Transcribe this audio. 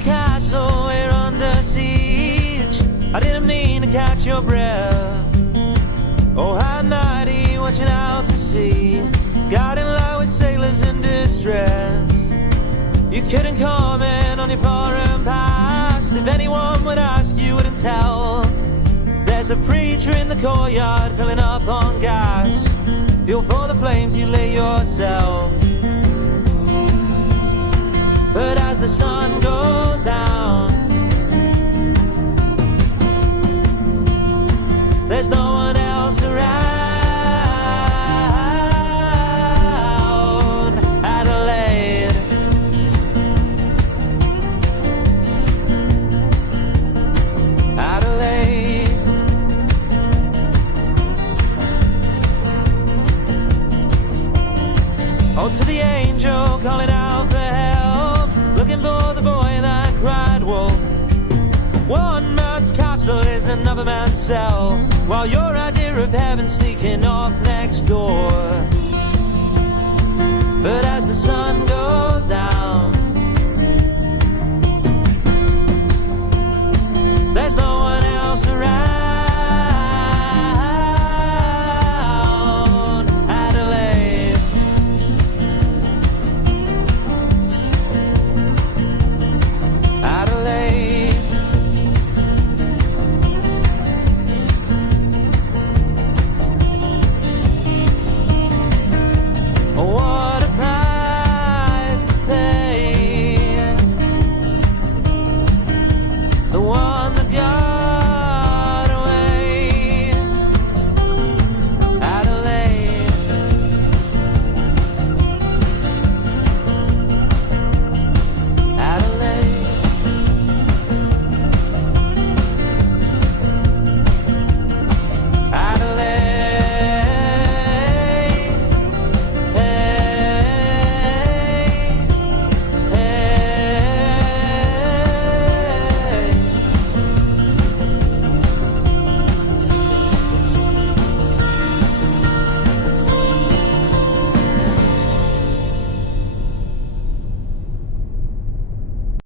castle, we're under siege. I didn't mean to catch your breath. Oh, how mighty, watching out to sea, guiding low with sailors in distress. You couldn't comment on your foreign past. If anyone would ask, you wouldn't tell. There's a preacher in the courtyard filling up on gas. Fuel for the flames, you lay yourself. But as the sun goes down, there's no one else around. Adelaide, Adelaide. Oh, to the angel calling out for help, looking for the boy that cried wolf. One man's castle is another man's cell, while your idea of heaven's sneaking off next door. But as the sun goes